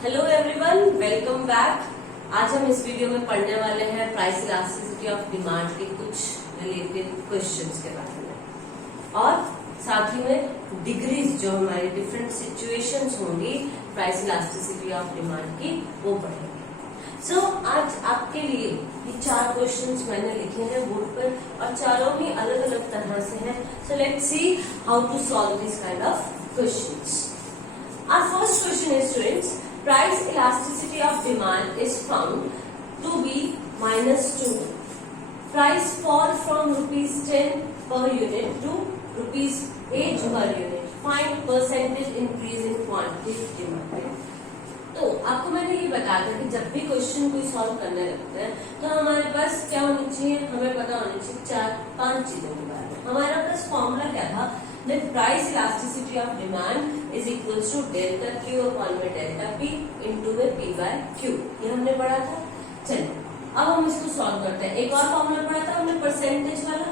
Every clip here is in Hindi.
Hello everyone, welcome back. आज हम इस वीडियो में पढ़ने वाले हैं प्राइस इलास्टिसिटी ऑफ डिमांड के कुछ रिलेटेड क्वेश्चंस के बारे में और साथ ही में डिग्रीज जो हमारी डिफरेंट सिचुएशंस होंगी प्राइस इलास्टिसिटी ऑफ डिमांड की वो पढ़ेंगे। सो आज आपके लिए ये 4 क्वेश्चंस मैंने लिखे हैं बोर्ड पर और चारों ही अलग अलग तरह से हैं। So let's see how to solve this kind of questions. Our first question is, students, price elasticity of demand is found to be -2. Price fall from rupees 10 per unit to rupees 8 per unit. Find percentage increase in quantity demanded. तो आपको मैंने ये बताया था कि जब भी क्वेश्चन कोई सॉल्व करने लगते हैं तो हमारे पास क्या होनी चाहिए, हमें पता होनी चाहिए 4-5 चीजों के बारे में। हमारा पास फॉर्मूला क्या था, that price elasticity of demand is equals to delta Q upon में delta P into में P by Q। ये हमने पढ़ा था। चलिए अब हम इसको सॉल्व करते हैं। एक और फॉर्मूला पढ़ा था हमने परसेंटेज वाला।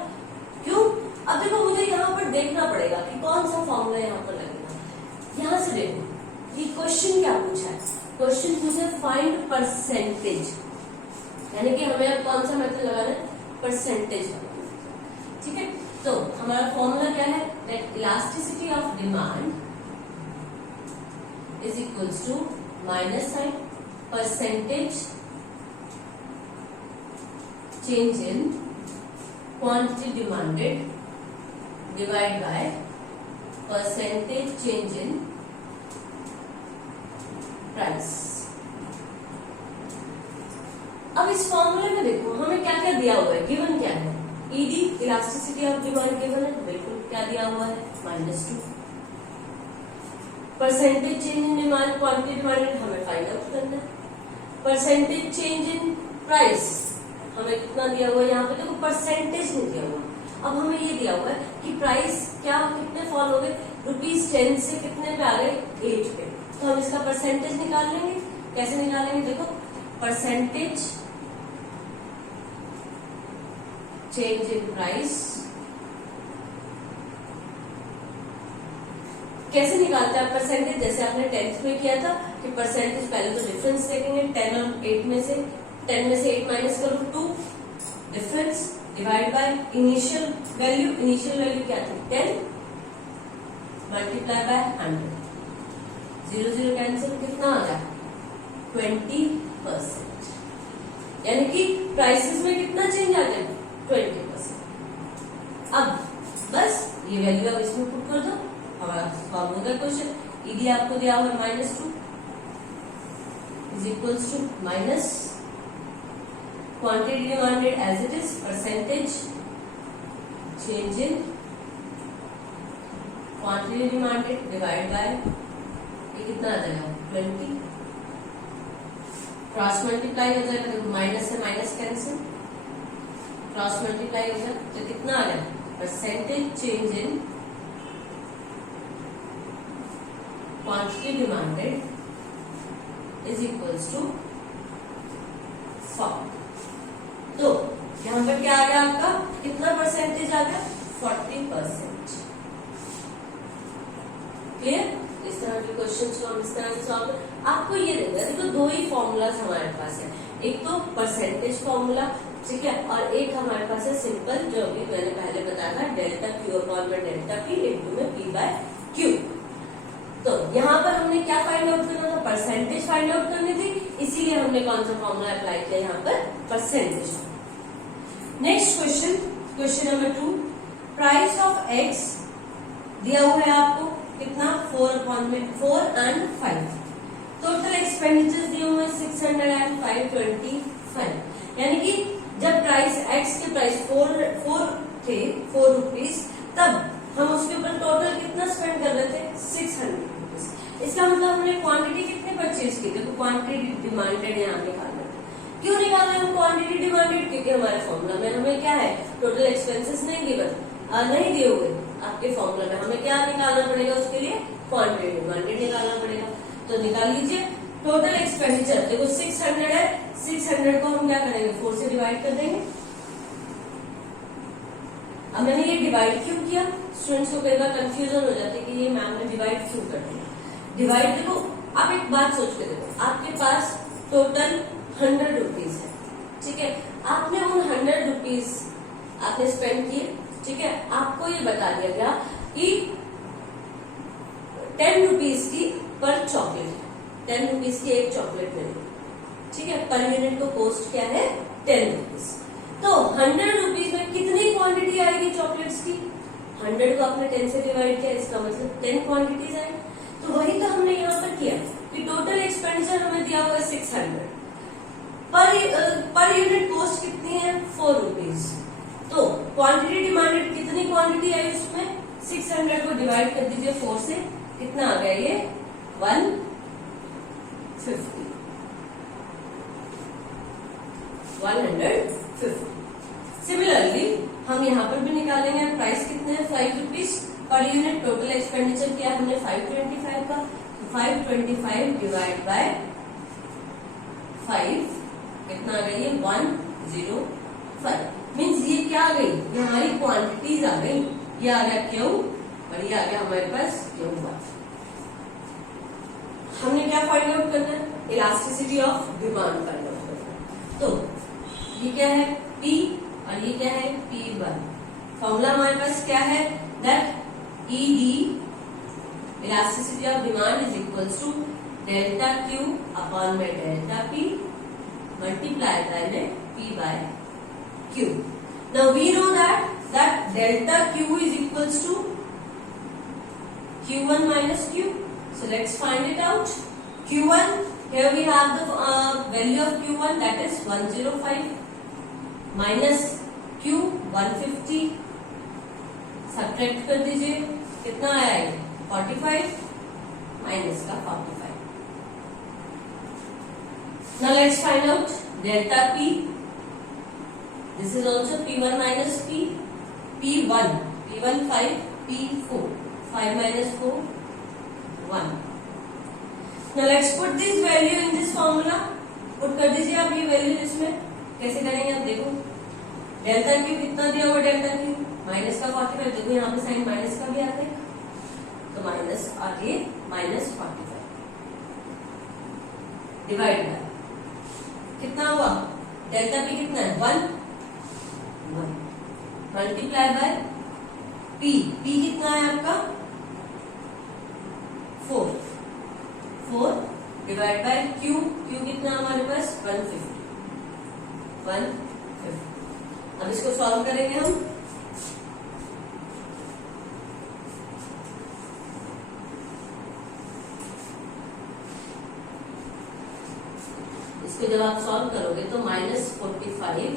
क्यों? अब देखो मुझे यहाँ पर देखना पड़ेगा कि कौन सा फॉर्मूला यहाँ पर लगेगा। यहाँ से देखो ये क्वेश्चन क्या पूछा है। क्वेश्चन पूछा फाइंड परसेंटेज, यानी कि हमें अब कौन सा मेथड लगाना है, परसेंटेज वाला। ठीक है, तो हमारा फॉर्मूला क्या है, that elasticity of demand is equals to minus sign percentage change in quantity demanded divided by percentage change in price। अब इस फॉर्मूले में देखो हमें क्या क्या दिया हुआ है, गिवन क्या है, ED elasticity of demand given है, बिल्कुल क्या दिया हुआ है -2। Percentage change in demand quantity demanded हमें फाइंड आउट करना है। परसेंटेज चेंज इन प्राइस हमें कितना दिया हुआ है, यहाँ पे देखो परसेंटेज नहीं दिया हुआ। अब हमें ये दिया हुआ है कि प्राइस क्या कितने फॉल हो गए, रुपीज 10 से कितने पे आ गए, 8 पे। तो हम इसका परसेंटेज निकाल लेंगे। कैसे निकालेंगे, देखो परसेंटेज चेंज इन प्राइस कैसे निकालते हैं परसेंटेज, जैसे आपने 10th में किया था कि परसेंटेज पहले तो डिफरेंस देखेंगे 10 और 8 में से 10 में से 8 माइनस करो 2 difference divide by initial value. Initial value क्या थी 10 मल्टीप्लाई बाय 100, 0 0 कैंसिल, कितना आ गया 20%। यानी कि प्राइसेस में कितना चेंज आ गया 20%। अब बस ये वैल्यू अब इसमें पुट कर दो, हमारा सॉल्व हो गया क्वेश्चन। ईडी आपको दिया हुआ -2 is equals to minus quantity demanded as it is percentage change in quantity demanded divide by ये कितना आ जाएगा 20, क्रॉस मल्टीप्लाई हो जाएगा, देखो माइनस से माइनस कैंसिल, क्रॉस मल्टीप्लाई हो जाए तो कितना आ गया percentage change in quantity demanded is equals to 4। तो यहाँ पर क्या आ गया आपका, कितना परसेंटेज आ गया 40%। क्लियर? इस तरह के क्वेश्चंस को हम इस तरह से सॉल्व कर। आपको ये देगा, देखो 2 ही फॉर्मूलाज हमारे पास है, एक तो परसेंटेज फॉर्मूला, ठीक है, और एक हमारे पास है सिंपल जो अभी मैंने पहले बताया था डेल्टा क्यू अपॉन में डेल्टा पी इंटू में पी बाय क्यू। तो यहाँ पर हमने क्या फाइंड आउट करना था, परसेंटेज फाइंड आउट करनी थी, इसीलिए हमने कौन सा फॉर्मूला अप्लाई किया यहाँ पर, percentage. Next question, question number 2, price of x दिया हुआ है आपको कितना 4 एंड 5। टोटल एक्सपेंडिचर दिए हुए 600 एंड 525। यानी कि जब प्राइस एक्स के प्राइस 4 थे 4 रुपीज, तब हम उसके ऊपर टोटल कितना स्पेंड कर रहे थे 600 रुपीज। इसका मतलब हमने क्वांटिटी कितनी परचेज की, देखो क्वांटिटी डिमांडेड यहाँ निकालना है। क्यों निकालना है हम क्वांटिटी डिमांडेड, क्योंकि हमारे फॉर्मूला में हमें क्या है, टोटल एक्सपेंसेस नहीं दिए हुए आपके फॉर्मूला में, हमें क्या निकालना पड़ेगा उसके लिए, क्वांटिटी डिमांडेड निकालना पड़ेगा। तो निकाल लीजिए टोटल एक्सपेंडिचर, देखो 600 है, 600 को हम क्या करेंगे 4 से डिवाइड कर देंगे। अब मैंने ये डिवाइड क्यों किया, स्टूडेंट्स को कई बार कंफ्यूजन हो जाती है कि ये मैम ने डिवाइड क्यों कर दिया। डिवाइड देखो आप एक बात सोच के देखो, आपके पास टोटल 100 रुपीज है, ठीक है, आपने उन 100 रुपीज आपने स्पेंड किए, ठीक है, आपको ये बता दिया गया कि 10 रुपीज की पर चॉकलेट है, 10 रुपीज की एक चॉकलेट मिलेगी, ठीक है, पर यूनिट को कॉस्ट क्या है 10 रुपीज। तो 100 रुपीज में कितनी क्वांटिटी आएगी चॉकलेट्स की, 100 को आपने 10 से डिवाइड किया, इसका मतलब 10 क्वांटिटीज आएगी। तो वही तो हमने यहाँ पर किया कि टोटल एक्सपेंडिचर हमें दिया हुआ है 600, पर यूनिट कॉस्ट कितनी है 4 रुपीज। तो क्वांटिटी डिमांडेड कितनी क्वांटिटी आई उसमें, 600 को डिवाइड कर दीजिए 4 से, कितना आ गया ये 150। सिमिलरली हम यहाँ पर भी निकालेंगे, प्राइस कितने हैं 5 rupees per unit, total expenditure क्या है हमने 525 का, 525 डिवाइड बाय 5 कितना आ गया ये 105। मीन्स ये क्या आ गई, ये हमारी क्वांटिटीज आ गई, ये आ गया क्यू और ये आ गया हमारे पास Q1। हमने क्या फाइंड आउट करना है, elasticity of demand find out करना है। तो ये क्या है P और ये क्या है P1। फॉर्मूला हमारे पास क्या है, that ED elasticity of demand is equals to delta Q upon में डेल्टा P मल्टीप्लाई बाय में P by Q। Now we know that delta Q is equals to Q1 minus Q. So let's find it out. Q1, here we have the value of Q1, that is 105 minus Q 150, subtract कर दीजिए, कितना आया है 45 माइनस का 45। Now let's find out delta P. This is also P1 minus P. P1 5, P4 5 minus 4 1। Now let's put this value in this formula. Put कर दीजिए आप ये वैल्यू इसमें, कैसे करेंगे आप देखो, डेल्टा क्यू कितना दिया हुआ, डेल्टा क्यू माइनस का 45, देखो यहाँ पे साइन माइनस का भी आता है, तो माइनस आगे माइनस 45 डिवाइड बाय कितना हुआ, डेल्टा पी कितना है 1 मल्टीप्लाई बाय P कितना है आपका 4 डिवाइड बाय Q कितना हमारे पास 150। अब इसको सॉल्व करेंगे हम, इसको जब आप सॉल्व करोगे तो -45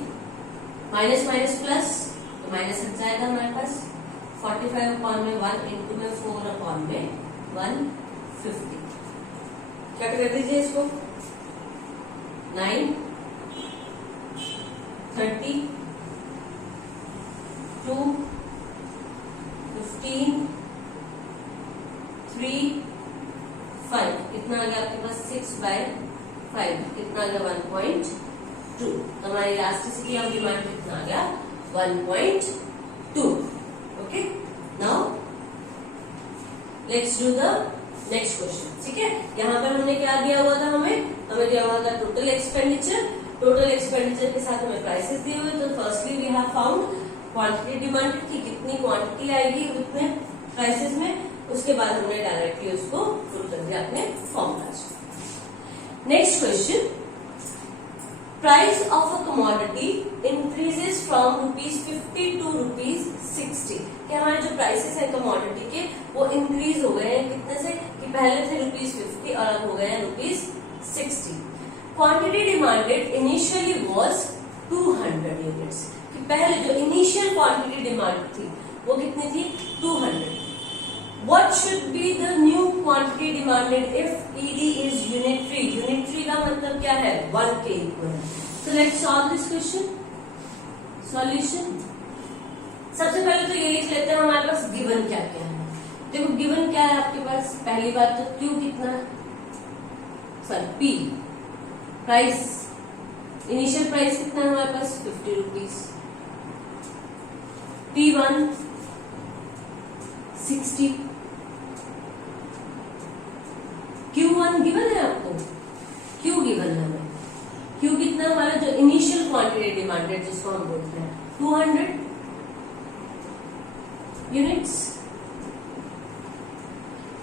माइनस माइनस प्लस, तो माइनस हट जाएगा हमारे पास, 45 अपॉन में 1 इंटू में 4 अपॉन में 150, क्या कर दीजिए इसको 9 30 2 15 3 5, कितना आ गया आपके पास 6/5, कितना आ गया 1.2। हमारी इलास्टिसिटी ऑफ डिमांड कितना आ गया 1.2। Okay, now let's do the next question. ठीक है, यहाँ पर हमने क्या दिया हुआ था, हमें दिया हुआ था टोटल एक्सपेंडिचर के साथ हमें प्राइसेस दिए हुए। तो firstly we have found quantity demanded की कितनी क्वांटिटी आएगी उतने प्राइसेस में, उसके बाद हमने डायरेक्टली उसको पुट कर दिया अपने फॉर्मूला से। Next question, price of a commodity increases from ₹50 to ₹60। क्या हमारे जो प्राइसेस हैं कमोडिटी के वो इंक्रीज हो गए हैं कितने से, कि पहले थे ₹50 और अब हो गए हैं ₹60। Quantity demanded initially was 200 units, कि पहले जो इनिशियल क्वांटिटी डिमांड थी वो कितनी थी 200। What should be the new quantity demanded if ED is unitary? Unitary का मतलब क्या है 1 के equal. So let's solve this question. Solution. सबसे पहले तो ये लिख लेते हैं हमारे पास गिवन क्या क्या है। देखो गिवन क्या है आपके पास, पहली बात तो Q कितना है, sorry P price, initial price कितना है हमारे पास 50 rupees, P1 60, Q1 given demanded जिसको हम बोलते हैं 200 यूनिट्स।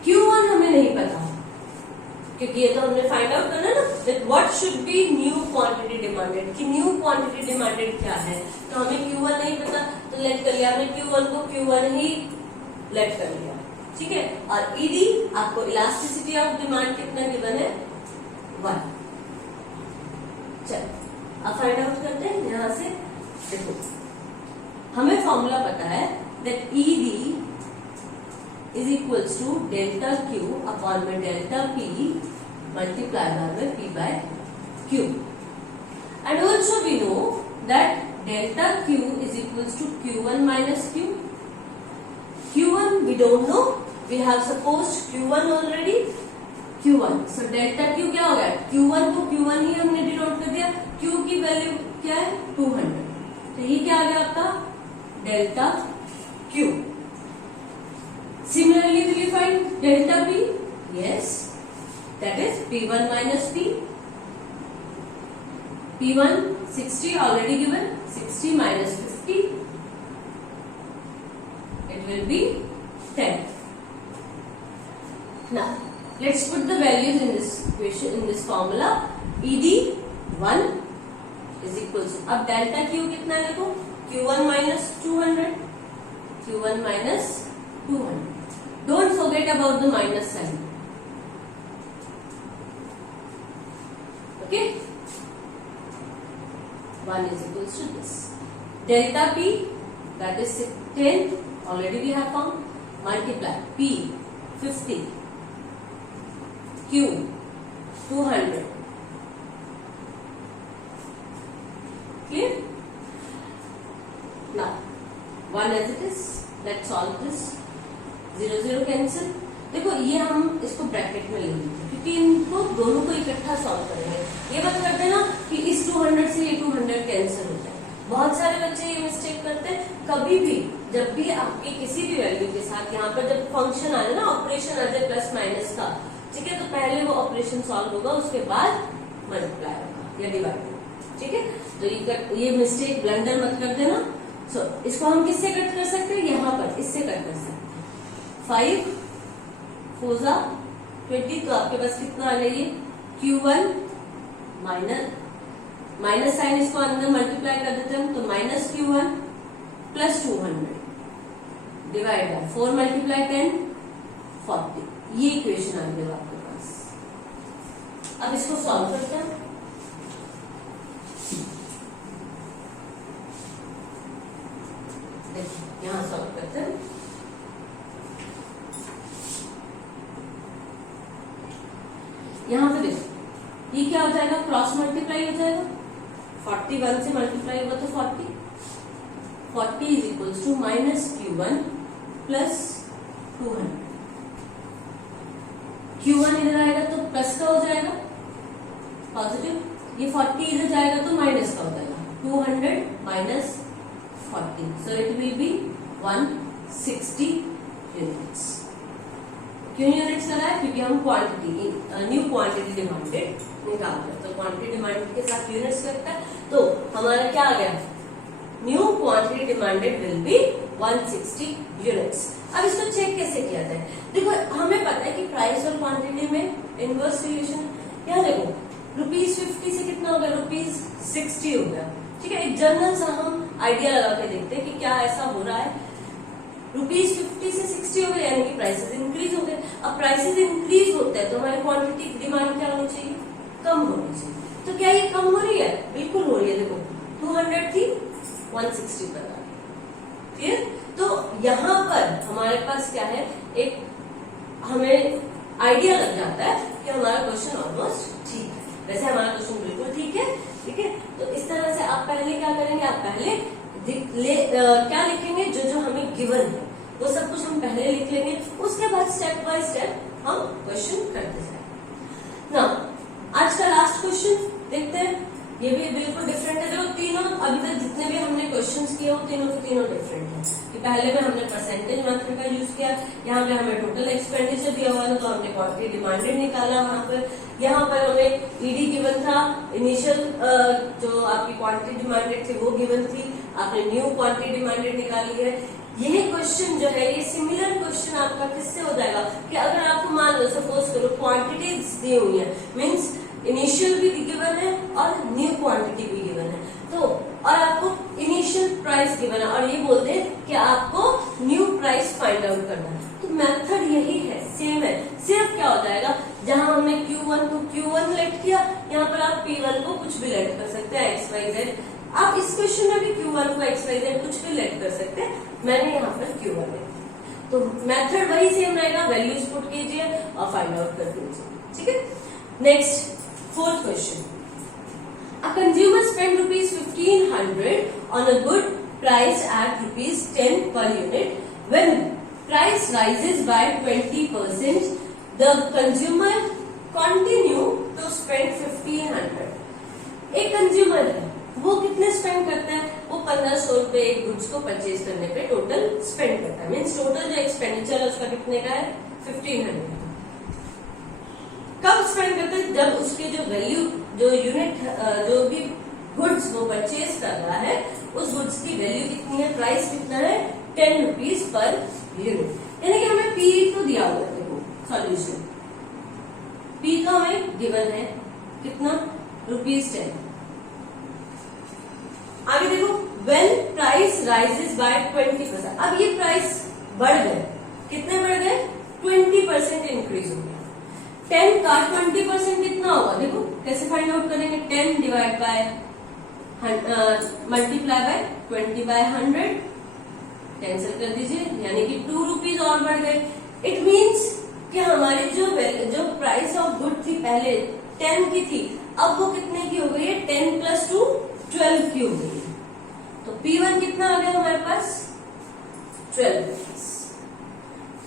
Q1 हमें नहीं पता क्योंकि ये तो हमने फाइंड आउट करना ना that what should be new quantity demanded, कि न्यू क्वांटिटी डिमांडेड क्या है। तो हमें Q1 नहीं पता तो लेट कर लिया हमने Q1 को Q1 ही लेट कर लिया, ठीक है। और ED आपको इलास्टिसिटी ऑफ डिमांड कितना गिवन है 1। चलो अब फाइंड आउट करते हैं। यहां से देखो हमें फॉर्मूला पता है that ED is equals to delta Q upon में delta P multiply by P by Q, and also we know that delta Q is equals to Q1 minus Q. Q1 we don't know, we have supposed Q1 already, Q1, so delta Q क्या हो गया, Q1 को Q1 ही हमने डिनोट कर दिया, Q की वैल्यू क्या है 200, तो ये क्या आ गया आपका delta Q. Similarly, will you find delta P? Yes, that is P1 minus P. P1 60 already given, 60 minus 50, it will be 10. Now, let's put the values in this equation, in this formula. ED 1 is equals to, अब delta Q कितना है देखो, Q1 minus 200, Q1 minus 200. Don't forget about the minus sign. Okay? 1 is equals to this. Delta P, that is 10, already we have found. Multiply P 50, Q 200. Clear? Now 1 as it is. Let's solve this. 0 0 cancel. देखो ये हम इसको ब्रैकेट में ले लेंगे क्योंकि इनको दोनों को इकट्ठा सॉल्व करेंगे। ये बात करते हैं ना कि इस 200 से ये 200 कैंसिल होता है। बहुत सारे बच्चे ये मिस्टेक करते हैं, कभी भी जब भी आपकी किसी भी वैल्यू के साथ यहाँ पर जब फंक्शन आ जाए ना, ऑपरेशन आ जाए प्लस माइनस का, ठीक है, तो पहले वो ऑपरेशन सॉल्व होगा, उसके बाद मल्टीप्लाई होगा या डिवाइड होगा, ठीक है। तो ये मिस्टेक ब्लंडर मत कर देना। सो इसको हम किससे कट कर सकते हैं, यहाँ पर इससे कट कर सकते हैं। 5 4 20, तो आपके पास कितना आ जाइए Q1 माइनस साइन, इसको अंदर मल्टीप्लाई कर देते हैं तो minus Q1 plus 200 divide by 4 multiply 10 40, ये इक्वेशन आ गई आपके पास। अब इसको सॉल्व करते हैं। देखिए यहां सॉल्व करते हैं। यहां पे देखो ये क्या हो जाएगा, क्रॉस मल्टीप्लाई हो जाएगा, 41 से मल्टीप्लाई होगा तो 40 is equals to minus Q1 plus 200। Q1 इधर आएगा तो प्लस का हो जाएगा पॉजिटिव, ये 40 इधर जाएगा तो माइनस का हो जाएगा, 200 minus 40, so it will be 160 units. क्यों यूनिट्स करा है, क्योंकि हम क्वांटिटी न्यू क्वांटिटी डिमांडेड निकाल रहे हैं, तो क्वांटिटी डिमांडेड के साथ यूनिट्स करता है, तो हमारा क्या आ गया, new quantity demanded will be 160 units. अब इसको चेक कैसे किया जाए, देखो हमें पता है कि प्राइस और क्वांटिटी में इनवर्स रिलेशन, यहाँ देखो ₹50 से कितना हो गया, ₹60 हो गया, ठीक है। एक जनरल सा हम आइडिया लगा के देखते हैं कि क्या ऐसा हो रहा है, ₹50 से 60 हो गए यानी कि प्राइसेस इंक्रीज हो गए। अब प्राइसेस इंक्रीज होते हैं तो हमारी क्वांटिटी डिमांड क्या होनी चाहिए, कम होनी चाहिए। तो क्या ये कम हो रही है, बिल्कुल हो रही है। देखो 200 थी 160 पर आ गई, क्लियर। तो यहाँ पर हमारे पास क्या है, एक हमें आइडिया लग जाता है कि हमारा क्वेश्चन ऑलमोस्ट ठीक है। वैसे हमारा क्वेश्चन बिल्कुल ठीक है, ठीक है। तो इस तरह से आप पहले क्या करेंगे, आप पहले क्या लिखेंगे, जो हमें गिवन है वो सब कुछ हम पहले लिख लेंगे, उसके बाद स्टेप बाय स्टेप हम क्वेश्चन करते जाएंगे। ना आज का लास्ट क्वेश्चन देखते हैं, ये भी बिल्कुल डिफरेंट है। देखो तीनों तीनों अभी तक जितने भी हमने क्वेश्चंस किए वो तीनों के तीनों डिफरेंट है। कि पहले में हमने परसेंटेज मेथड का यूज किया, यहाँ पे हमें टोटल एक्सपेंडिचर दिया हुआ था तो हमने क्वांटिटी डिमांडेड निकाला वहां पर। यहाँ पर हमें ईडी गिवन था, इनिशियल जो आपकी क्वांटिटी डिमांडेड थी वो गिवन थी, आपने न्यू क्वांटिटी डिमांडेड निकाली है। यही क्वेश्चन जो है ये सिमिलर क्वेश्चन आपका किससे हो जाएगा कि अगर आपको मान लो सपोज करो क्वांटिटीज दी हुई है, मीन्स इनिशियल भी गिवन है और न्यू क्वांटिटी भी गिवन है, तो और आपको इनिशियल प्राइस गिवन है और ये बोलते हैं कि आपको न्यू प्राइस फाइंड आउट करना है। तो मेथड यही है, सेम है, सिर्फ क्या हो जाएगा जहां हमने Q1 को Q1 लेट किया, यहाँ पर आप P1 को कुछ भी लेट कर सकते हैं XYZ। आप इस क्वेश्चन में भी Q1 को XYZ कुछ भी लेट कर सकते हैं, मैंने यहाँ पर Q1 लिया। तो मेथड वही सेम रहेगा, वैल्यूज पुट कीजिए और फाइंड आउट कर दीजिए, ठीक है। Next fourth question, a consumer spent rupees 1500 on a good price at rupees 10 per unit. When price rises by 20%, the consumer continue to spend 1500. एक कंज्यूमर है, वो कितने स्पेंड करता है, वो 1500 रुपए एक गुड्स को परचेज करने पे टोटल स्पेंड करता है, मीन्स टोटल जो एक्सपेंडिचर है उसका कितने का है 1500। कब स्पेंड करते हैं, जब उसके जो वैल्यू जो यूनिट जो भी गुड्स वो परचेज कर रहा है उस गुड्स की वैल्यू कितनी है, प्राइस कितना है 10 रुपीज पर यूनिट। यानी कि हमें पी तो दिया हुआ है, देखो सॉल्यूशन पी का हमें गिवन है कितना ₹10। आगे देखो व्हेन प्राइस राइजेस बाय 20%, अब ये प्राइस बढ़ गए, कितने बढ़ गए 20% इंक्रीज हो गया। 10 का 20% कितना होगा, देखो कैसे फाइंड आउट करेंगे, 10 divide by multiply by 20 by 100, cancel कर दीजिए, यानी कि 2 रुपीज और बढ़ गए। इट मीन्स कि हमारी जो प्राइस ऑफ गुड थी पहले 10 की थी, अब वो कितने की हो गई है 10 + 2 12 की हो गई है। तो P1 कितना आ गया हमारे पास 12 रुपीज।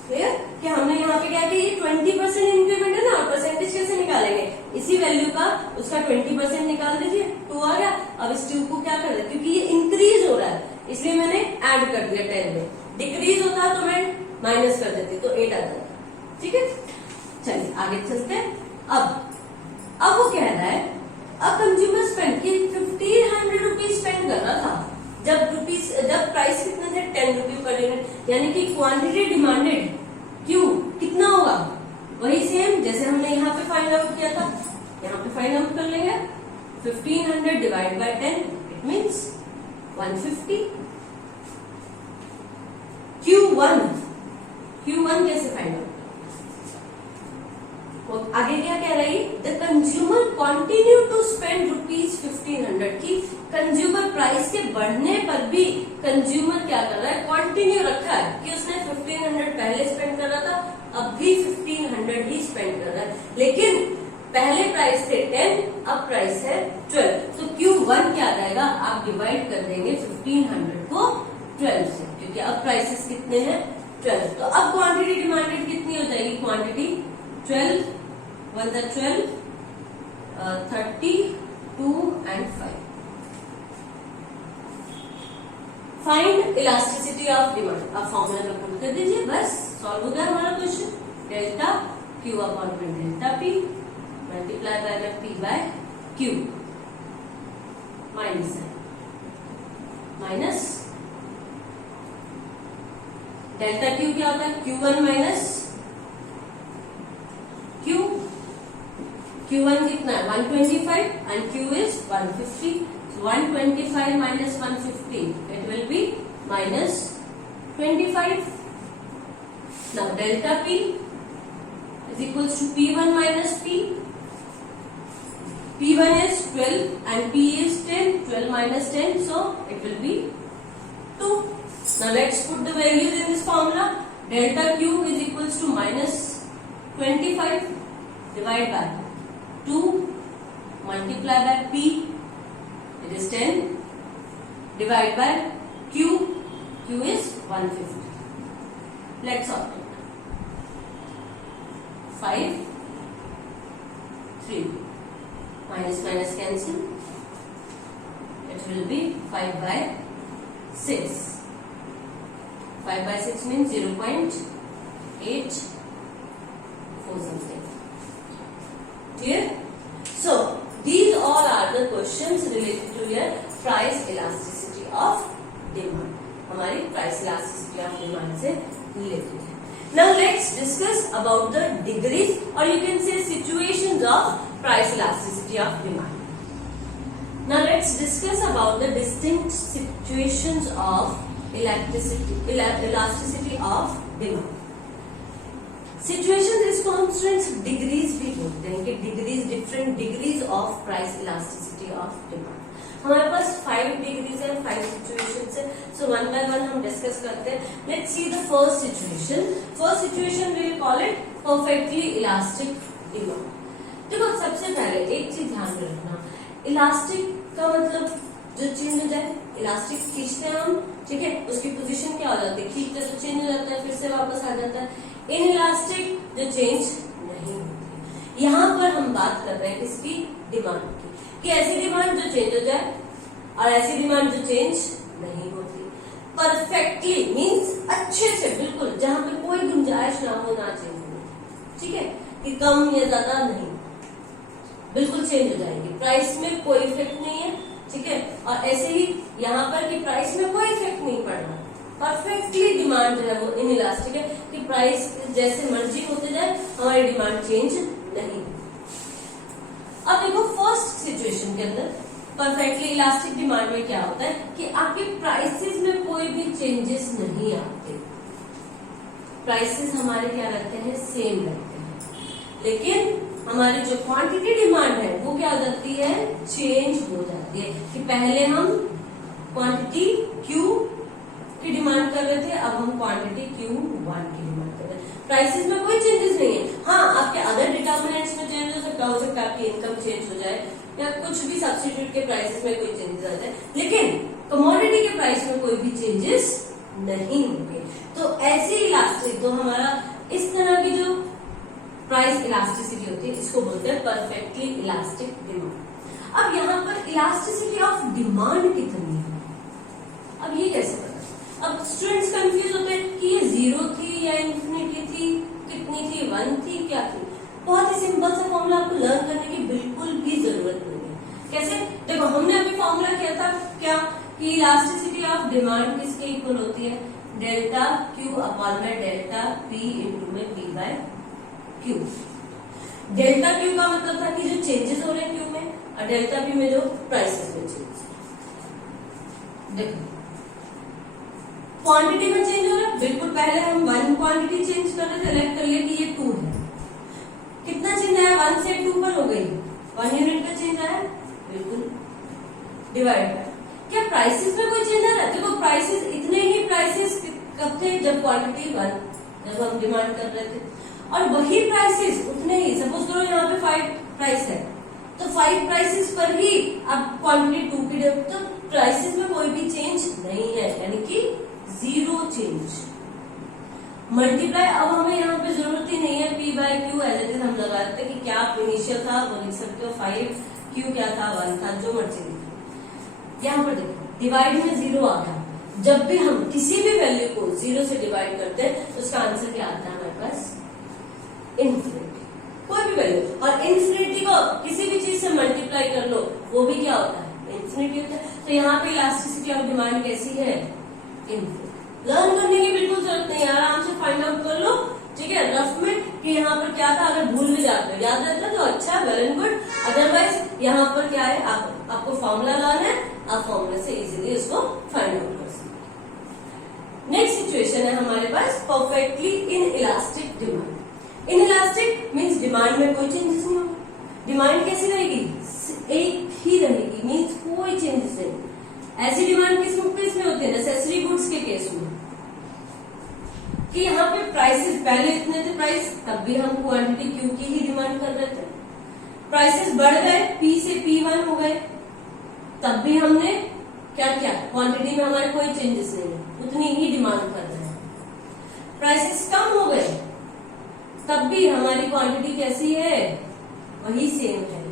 क्लियर कि हमने यहाँ पे क्या किया, ये 20% इंक्रीमेंट है ना, परसेंटेज कैसे निकालेंगे, इसी वैल्यू का उसका 20% निकाल दीजिए, 2 आ गया। अब इस 2 को क्या कर रहे, क्योंकि ये इंक्रीज हो रहा है इसलिए मैंने ऐड कर दिया 10 में, डिक्रीज होता तो मैं माइनस कर देती तो 8 आ जाता, ठीक है। चलिए आगे चलते हैं। अब वो कह रहा है अब कंज्यूमर स्पेंड की 1500 रुपीज स्पेंड कर रहा था जब प्राइस कितने थे 10 रुपीज पर यूनिट, यानी कि क्वांटिटी डिमांडेड क्यों कितना होगा, वही सेम जैसे हमने यहाँ पे फाइंड आउट किया था, यहाँ पे फाइंड आउट कर लेंगे 1500 divide by 10 it means 150। Q1 कैसे फाइंड आउट, आगे क्या कह रही, the consumer continue to spend ₹1500 की कंज्यूमर प्राइस के बढ़ने पर भी कंज्यूमर क्या कर रहा है, कंटिन्यू रखा है कि उसने 1500 पहले स्पेंड कर रहा था, अब भी 1500 ही स्पेंड कर रहा है, लेकिन पहले प्राइस थे 10 अब प्राइस है 12। तो Q1 क्या आ जाएगा, आप डिवाइड कर देंगे 1500 को 12 से, क्योंकि अब प्राइसेस कितने हैं 12। तो अब क्वांटिटी डिमांडेड कितनी हो जाएगी, quantity 12 1 × 12 30 2 and 5। Find elasticity of demand, अब फॉर्मूला में पुट कर दीजिए, बस सॉल्व हो गया हमारा question. Delta Q upon delta P multiply by P by Q minus delta Q क्या होता है, Q1 माइनस Q1 कितना है 125 and Q is 150. So 125 minus 150, it will be minus 25. Now delta P is equals to P1 minus P. P1 is 12 and P is 10. 12 minus 10, so it will be 2. Now let's put the values in this formula. Delta Q is equals to minus 25 divided by 2 multiply by P, it is 10 divided by Q is 150. Let's solve it. 5 3 minus cancel, it will be 5/6. 5/6 means 0.8 or something. Clear? So these all are the questions related to your price elasticity of demand. हमारी price elasticity of demand से related है. Now let's discuss about the degrees or you can say situations of price elasticity of demand. Now let's discuss about the distinct situations of elasticity of demand. Situation response degrees भी बोलते हैं कि degrees, different degrees of price elasticity of demand. हमारे पास 5 डिग्रीज है, 5 सिचुएशंस है. सो वन बाय वन हम डिस्कस करते हैं. Let's see the first situation. First situation we will call it perfectly elastic demand. देखो सबसे पहले एक चीज ध्यान में रखना, इलास्टिक का मतलब जो चेंज हो जाए. इलास्टिक खींचते हैं हम, ठीक है, उसकी पोजीशन क्या हो जाती है, खींचते तो चेंज हो जाता है, फिर से वापस आ जाता है. इन इलास्टिक जो चेंज नहीं होती. यहाँ पर हम बात कर रहे हैं इसकी डिमांड की, कि ऐसी डिमांड जो चेंज हो जाए और ऐसी डिमांड जो चेंज नहीं होती. परफेक्टली मीन्स अच्छे से, बिल्कुल, जहां पे कोई गुंजाइश ना हो, ना चेंज हो. ठीक है, कि कम या ज्यादा नहीं, बिल्कुल चेंज हो जाएगी. प्राइस में कोई इफेक्ट नहीं है, ठीक है, और ऐसे ही यहाँ पर कि प्राइस में कोई इफेक्ट नहीं पड़ रहा. परफेक्टली डिमांड जो है वो इन इलास्टिक है कि प्राइस जैसे मर्जी होते जाए, हमारी डिमांड चेंज नहीं. अब देखो फर्स्ट सिचुएशन के अंदर परफेक्टली इलास्टिक डिमांड में क्या होता है कि आपके प्राइसेस में कोई भी चेंजेस नहीं आते. प्राइसेस हमारे क्या रहते हैं, सेम रहते हैं, लेकिन हमारी जो क्वांटिटी डिमांड है वो क्या हो जाती है, चेंज हो जाती है. कि पहले हम क्वांटिटी Q की डिमांड कर रहे थे, अब हम क्वांटिटी Q1 की डिमांड कर रहे हैं. प्राइसेस में कोई चेंजेस नहीं है. हाँ, आपके अदर डिटर्मिनेंट्स में चेंज हो सकता है आपकी इनकम चेंज हो जाए या कुछ भी सब्स्टिट्यूट के प्राइसेस में कोई चेंजेस आ जाए, लेकिन कमोडिटी के प्राइस में कोई भी चेंजेस नहीं होंगे. तो ऐसी इलास्टिक, तो हमारा इस तरह की जो प्राइस इलास्टिसिटी होती है, इसको बोलते हैं परफेक्टली इलास्टिक डिमांड. अब यहाँ पर इलास्टिसिटी ऑफ डिमांड कितनी है, अब ये कैसे पता. अब स्टूडेंट्स कंफ्यूज होते हैं कि ये 0 थी या इंफिनिटी थी, कितनी थी, 1 थी, क्या थी. बहुत ही सिंपल सा फॉर्मूला आपको लर्न करने की बिल्कुल भी जरूरत नहीं है. कैसे, देखो हमने अभी फॉर्मूला किया था क्या, कि इलास्टिसिटी ऑफ डिमांड किसके इक्वल होती है, डेल्टा Q अपॉन में डेल्टा P इंटू में P by Q. Delta Q का मतलब था कि जो चेंजेस हो रहे हैं Q में, और डेल्टा P में जो प्राइसेस में चेंजेस. देखो क्वांटिटी में चेंज हो रहा है, बिल्कुल पहले हम 1 क्वांटिटी चेंज कर रहे थे, लेट कर लिए कि ये 2 है. कितना चेंज आया, 1 से 2 पर हो गई, 1 यूनिट का चेंज आया, बिल्कुल डिवाइड बाय. क्या प्राइसेस में कोई चेंज आ रहा है, देखो प्राइसेस इतने ही प्राइसेस कब थे, जब क्वांटिटी 1, जब हम डिमांड कर रहे थे, और वही प्राइसेस उतने ही, सपोज करो यहाँ पे 5 प्राइस है, तो 5 प्राइसेस पर ही अब क्वांटिटी 2 की, तो प्राइसेस में कोई भी चेंज नहीं है, यानी कि 0 चेंज. मल्टीप्लाई अब हमें यहाँ पे जरूरत ही नहीं है, P by Q as it is हम लगा देते हैं कि क्या इनिशियल था वो लिख सकते हो, 5, Q क्या था, 1 था, जो मर्जी लिखो. यहाँ पर देखो डिवाइड में 0 आ गया. जब भी हम किसी भी वैल्यू को 0 से डिवाइड करते हैं तो उसका आंसर क्या आता है हमारे पास, इन्फिनिटी. कोई भी वैल्यू, और इन्फिनिटी को किसी भी चीज से मल्टीप्लाई कर लो, वो भी क्या होता है, इन्फिनिटी होता है. तो यहाँ पे इलास्टिसिटी ऑफ डिमांड कैसी है, इन्फिनिटी. लर्न करने की बिल्कुल जरूरत नहीं है, आराम से फाइंड आउट कर लो, ठीक है, रफ में, कि यहाँ पर क्या था. अगर भूल भी जाते हो, याद रहता है तो अच्छा, वेल एंड गुड. अदरवाइज यहाँ पर क्या है, आपको फॉर्मूला लर्न है, आप फॉर्मूला से इजीली उसको फाइंड आउट कर सकते. नेक्स्ट सिचुएशन है हमारे पास perfectly inelastic demand. Inelastic means demand में कोई चेंजेस नहीं होगा. डिमांड कैसी रहेगी, एक ही रहेगी, मीन्स कोई चेंजेस नहीं. ऐसी डिमांड किस में होती है, नेसेसरी गुड्स के केस में, कि यहाँ पे प्राइसेस पहले इतने थे प्राइस, तब भी हम क्वांटिटी Q की ही डिमांड कर रहे थे. प्राइसेस बढ़ गए, P से P1 हो गए, तब भी हमने क्या किया, क्वांटिटी में हमारे कोई चेंजेस नहीं है, उतनी ही डिमांड कर रहे हैं. प्राइसेस कम हो गए, तब भी हमारी क्वांटिटी कैसी है, वही सेम है.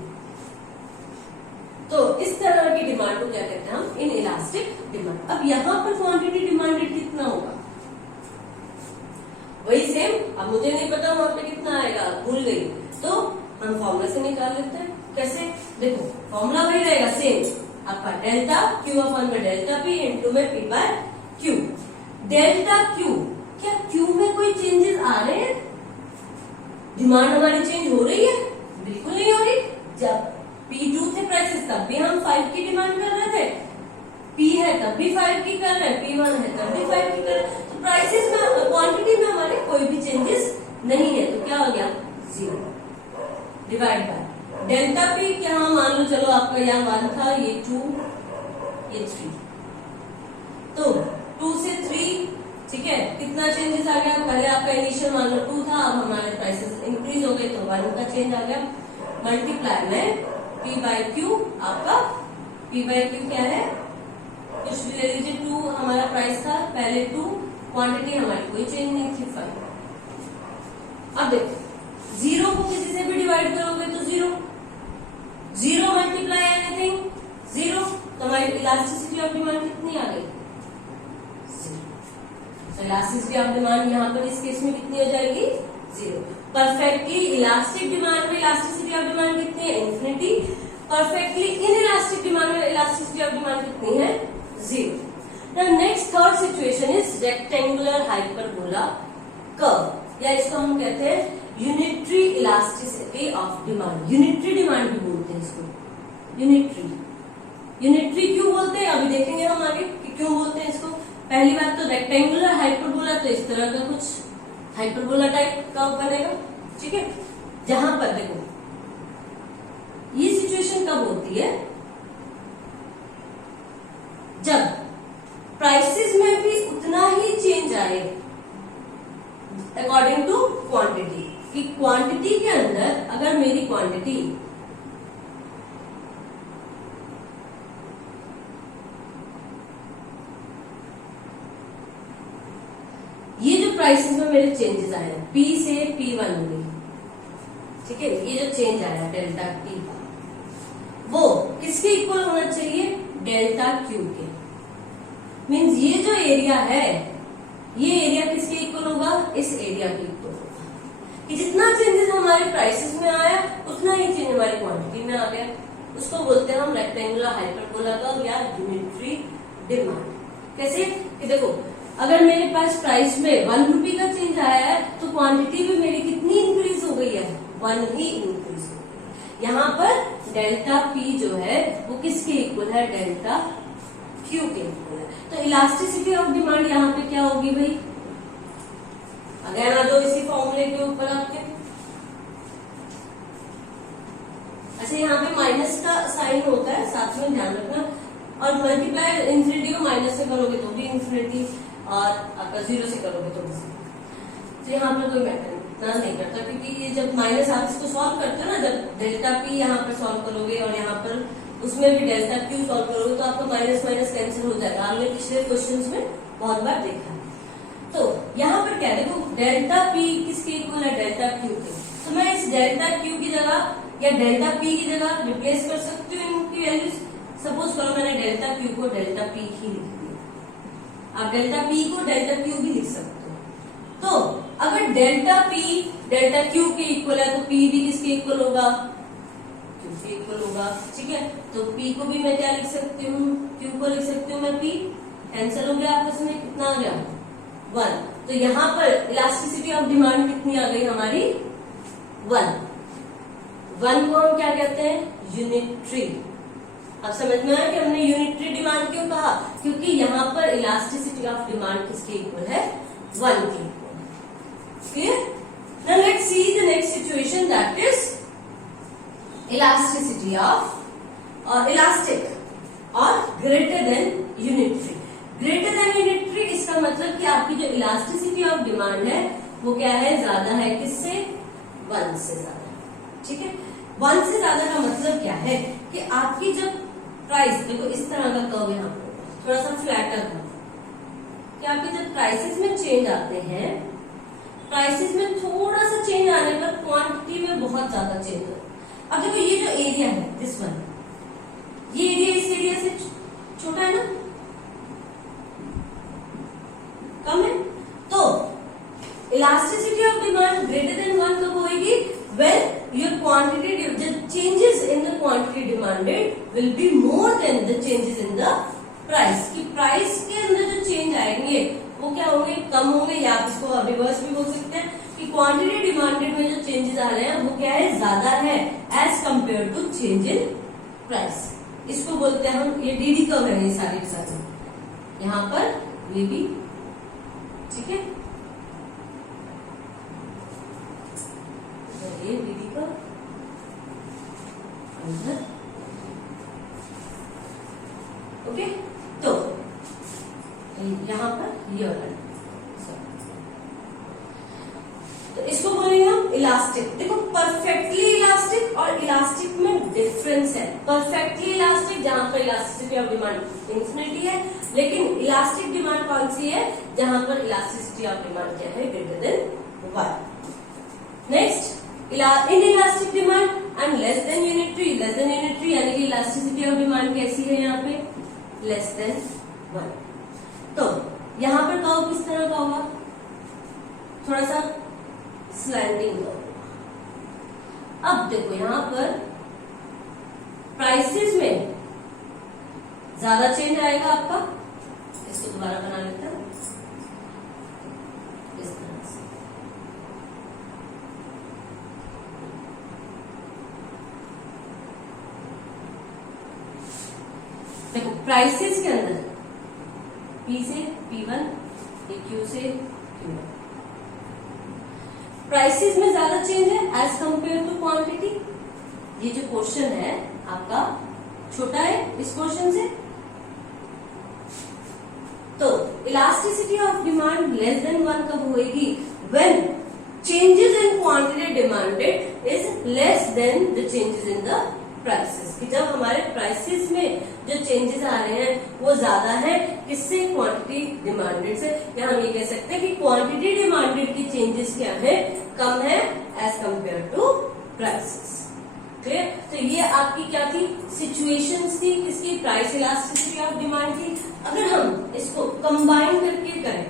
तो इस तरह की डिमांड डिमांड को क्या कहते हैं हम, इन इलास्टिक डिमांड। अब यहाँ पर क्वांटिटी डिमांडेड कितना होगा, वही सेम। अब मुझे नहीं पता वहां पे कितना आएगा, भूल गई, तो हम फॉर्मूला से निकाल लेते हैं। कैसे, देखो फॉर्मूला वही रहेगा सेम आपका, डेल्टा क्यू अपन में डेल्टा पी इंटू में P by Q. Delta Q, क्या क्यू में कोई चेंजेस आ रहे हैं, डिमांड हमारी चेंज हो रही है, बिल्कुल नहीं हो रही। जब P2 थे प्राइसेस तब भी हम 5 की डिमांड कर रहे थे, P है तब भी 5 की कर रहे हैं, P1 है तब भी 5 की कर रहे हैं। तो प्राइसेस में, क्वांटिटी में हमारे कोई भी चेंजेस नहीं है, तो क्या हो गया 0 डिवाइड बाय डेल्टा पी। क्या हम मान लो, चलो आपका यहाँ 1 था, ये 2, ये 3, तो 2 से 3, ठीक है, कितना चेंजेस आ गया। पहले आपका इनिशियल मान लो 2 था, अब हमारे प्राइसेस इंक्रीज हो गए तो 1 का चेंज आ गया, मल्टीप्लाई में P बाई क्यू। आपका P बाई क्यू क्या है, कुछ भी ले लीजिए, 2 हमारा प्राइस था पहले 2, क्वांटिटी हमारी कोई चेंज नहीं थी 5। अब देखो 0 को किसी से भी डिवाइड करोगे तो 0, 0 मल्टीप्लाई एनीथिंग 0, तो हमारी इलास्टिसिटी ऑफ डिमांड कितनी आ गई, 0। तो इलास्टिसिटी ऑफ डिमांड यहाँ पर इस केस में कितनी हो जाएगी, 0। परफेक्टली इलास्टिक डिमांड में इलास्टिसिटी ऑफ डिमांड कितनी है, infinity. Perfectly inelastic demand में इलास्टिसिटी ऑफ डिमांड कितनी है, 0। Now next third situation is rectangular hyperbola curve, या इसको हम कहते हैं unitary elasticity of demand. Unitary demand भी बोलते हैं इसको, यूनिटरी क्यों बोलते हैं अभी देखेंगे हम आगे कि क्यों बोलते हैं इसको। पहली बात तो रेक्टेंगुलर हाइपरबोला, तो इस तरह का कुछ हाइपरबोला टाइप कर्व बनेगा, ठीक है। जहां पर देखो ये सिचुएशन कब होती है, जब प्राइसेस में भी उतना ही चेंज आए अकॉर्डिंग टू क्वांटिटी, कि क्वांटिटी के अंदर अगर मेरी क्वांटिटी ये जो प्राइसेस में मेरे चेंजेस आए हैं P से P1 में, ठीक है, ये जो चेंज आया डेल्टा P का, वो किसके इक्वल होना चाहिए, डेल्टा Q के। मीन्स ये जो एरिया है, ये एरिया किसके इक्वल होगा, इस एरिया के इक्वल होगा। कि जितना चेंजेस हमारे प्राइसेस में आया उतना ही चेंज हमारी क्वांटिटी में आ गया, उसको बोलते हैं हम रेक्टेंगुलर हाइपरबोला कर्व या यूनिटरी डिमांड। कैसे, कि देखो अगर मेरे पास प्राइस में 1 रुपी का चेंज आया है तो क्वांटिटी भी मेरी कितनी इंक्रीज हो गई है, 1 ही इंक्रीज हो गई। यहाँ पर डेल्टा P जो है वो किसके इक्वल है, डेल्टा Q के इक्वल है। तो इलास्टिसिटी ऑफ डिमांड यहाँ पे क्या होगी भाई, अगर आ जाओ इसी फॉर्मूले के ऊपर आपके, अच्छा यहाँ पे माइनस का साइन होता है, साथ में ध्यान रखना, और मल्टीप्लाई इंफिनिटी को माइनस से करोगे तो भी इंफिनिटी, और आपका 0 से करोगे तो भी। तो यहाँ पर कोई मैटर इतना नहीं करता, क्योंकि ये जब माइनस आप इसको सॉल्व करते हो ना, जब डेल्टा P यहाँ पर सॉल्व करोगे और यहाँ पर उसमें भी डेल्टा Q सॉल्व करोगे तो आपका माइनस माइनस कैंसिल हो जाएगा। हमने पिछले क्वेश्चंस में बहुत बार देखा है। तो यहाँ पर क्या देखो, डेल्टा P किसके इक्वल है, डेल्टा Q के। तो मैं इस डेल्टा Q की जगह या डेल्टा P की जगह रिप्लेस कर सकती हूँ इनकी वैल्यूज। सपोज करो मैंने डेल्टा Q को डेल्टा P ही लिख दिया, आप डेल्टा P को डेल्टा Q भी लिख सकते हो। तो अगर डेल्टा P डेल्टा Q के इक्वल है तो P भी किसके इक्वल होगा, Q के इक्वल होगा, ठीक है। तो P को भी मैं क्या लिख सकती हूँ, Q को लिख सकती हूँ मैं P, कैंसिल हो गया आपस में, कितना आ गया 1। तो यहाँ पर इलास्टिसिटी ऑफ डिमांड कितनी आ गई हमारी, 1 को हम क्या कहते हैं, यूनिटरी। अब समझ में आया कि हमने यूनिटरी डिमांड क्यों कहा, क्योंकि यहाँ पर इलास्टिसिटी ऑफ डिमांड किसके इक्वल है, 1 के equal. Clear. Now let's see the next situation, that is elasticity of और इलास्टिक और greater than unitary. Greater than unitary इसका मतलब कि आपकी जो इलास्टिसिटी ऑफ डिमांड है वो क्या है, ज्यादा है किससे, 1 से ज्यादा, ठीक है। 1 से ज्यादा का मतलब क्या है कि आपकी जब प्राइस, देखो इस तरह का कर्व यहाँ पर थोड़ा सा फ्लैटर कर्व, कि आपके जब प्राइसेस में चेंज आते हैं, प्राइसेस में थोड़ा सा चेंज आने पर क्वांटिटी में बहुत ज्यादा चेंज होता है। अब देखो ये जो एरिया है दिस वन, ये एरिया इस एरिया से quantity demanded will be more than the changes in the price, कि प्राइस के अंदर जो चेंज आएंगे वो क्या होंगे, कम होंगे, या आप इसको रिवर्स भी बोल सकते हैं कि क्वांटिटी डिमांडेड में जो चेंजेस आ रहे हैं वो क्या है, ज्यादा है as compare to change in price. इसको बोलते हैं हम, ये डीडी कर्व है ये सारे के सारे, यहाँ पर ये भी ठीक है, ये डीडी कर्व अंदर, ओके। तो यहां पर ये वाला, तो इसको बोलेंगे हम इलास्टिक। देखो परफेक्टली इलास्टिक और इलास्टिक में डिफरेंस है। परफेक्टली इलास्टिक जहां पर इलास्टिसिटी ऑफ डिमांड इंफिनिटी है, लेकिन इलास्टिक डिमांड कौन सी है, जहां पर इलास्टिसिटी ऑफ डिमांड क्या है, greater than 1। Next in elastic demand and less than unitary. Less than unitary यानी कि इलास्टिसिटी ऑफ डिमांड कैसी है, यहाँ पे लेस देन 1। तो यहां पर कर्व किस तरह का होगा, थोड़ा सा स्लैंडिंग कर्व। अब देखो यहां पर प्राइसेस में ज्यादा चेंज आएगा आपका, इसको दोबारा बना लेते हैं इस तरह से। देखो प्राइसेस के अंदर P से P1, Q से Q1, प्राइसेस में ज्यादा चेंज है एज कंपेयर टू क्वांटिटी। ये जो क्वेश्चन है आपका छोटा है इस क्वेश्चन से, तो elasticity of demand less than 1 कब होएगी, when changes in quantity demanded is less than the changes in the prices, कि जब हमारे प्राइसेस में जो चेंजेस आ रहे हैं वो ज्यादा है किससे, क्वांटिटी डिमांडेड से, या हम ये कह सकते हैं कि क्वांटिटी डिमांडेड की चेंजेस क्या है, कम है as compare to prices. Clear. तो ये आपकी क्या थी, सिचुएशंस थी किसकी, प्राइस इलास्टिसिटी ऑफ डिमांड की। अगर हम इसको कंबाइन करके करें,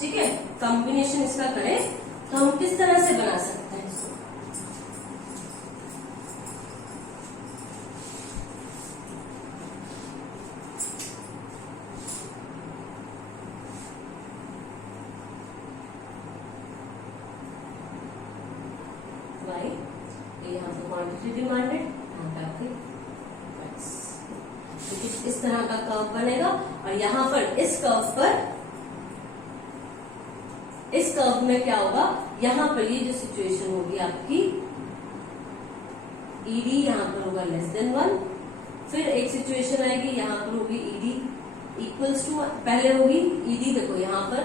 ठीक है, कॉम्बिनेशन इसका करें, तो हम किस तरह से बना सकते हैं इसको, यहाँ पे क्वांटिटी डिमांडेड, यहाँ पे आपके प्राइस, तो इस तरह का कर्व बनेगा। और यहाँ पर इस कर्व में क्या होगा, यहाँ पर ये जो सिचुएशन होगी आपकी, ईडी यहाँ पर होगा लेस देन 1, फिर एक सिचुएशन आएगी यहाँ पर होगी ईडी इक्वल्स टू, पहले होगी ईडी, देखो यहाँ पर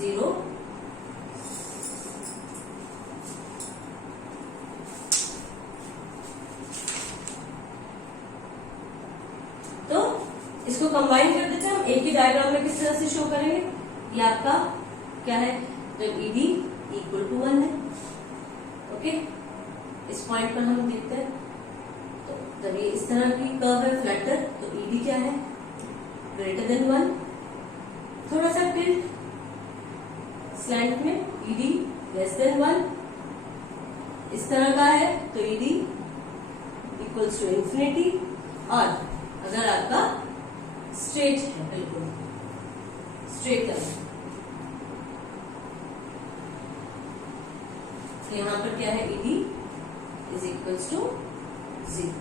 0, इसको कंबाइन कर देते हैं हम एक ही डायग्राम में। किस तरह से शो करेंगे, ये आपका क्या है, जब ईडी इक्वल टू 1 है, ओके, इस पॉइंट पर हम देखते हैं, तो जब ये इस तरह की कर्व है फ्लैटर, तो ईडी क्या है, ग्रेटर देन 1, थोड़ा सा टिल्ट स्लैंट में, ईडी लेस देन 1, इस तरह का है तो ईडी इक्वल्स टू इंफिनिटी। और अगर आपका स्ट्रेट है, बिल्कुल स्ट्रेट है, तो यहां पर क्या है, ईडी इज इक्वल्स टू 0।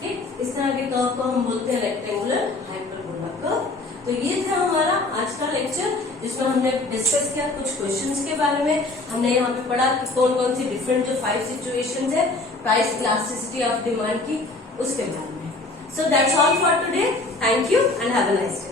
ठीक, इस तरह के कर्व को हम बोलते हैं रेक्टेंगुलर हाइपरबोला कर्व। तो ये था हमारा आज का लेक्चर, जिसमें हमने डिस्कस किया कुछ क्वेश्चंस के बारे में। हमने यहाँ पे पढ़ा कि कौन कौन सी डिफरेंट जो 5 सिचुएशंस है प्राइस इलास्टिसिटी ऑफ डिमांड की, उसके बारे में। So that's all for today. Thank you and have a nice day.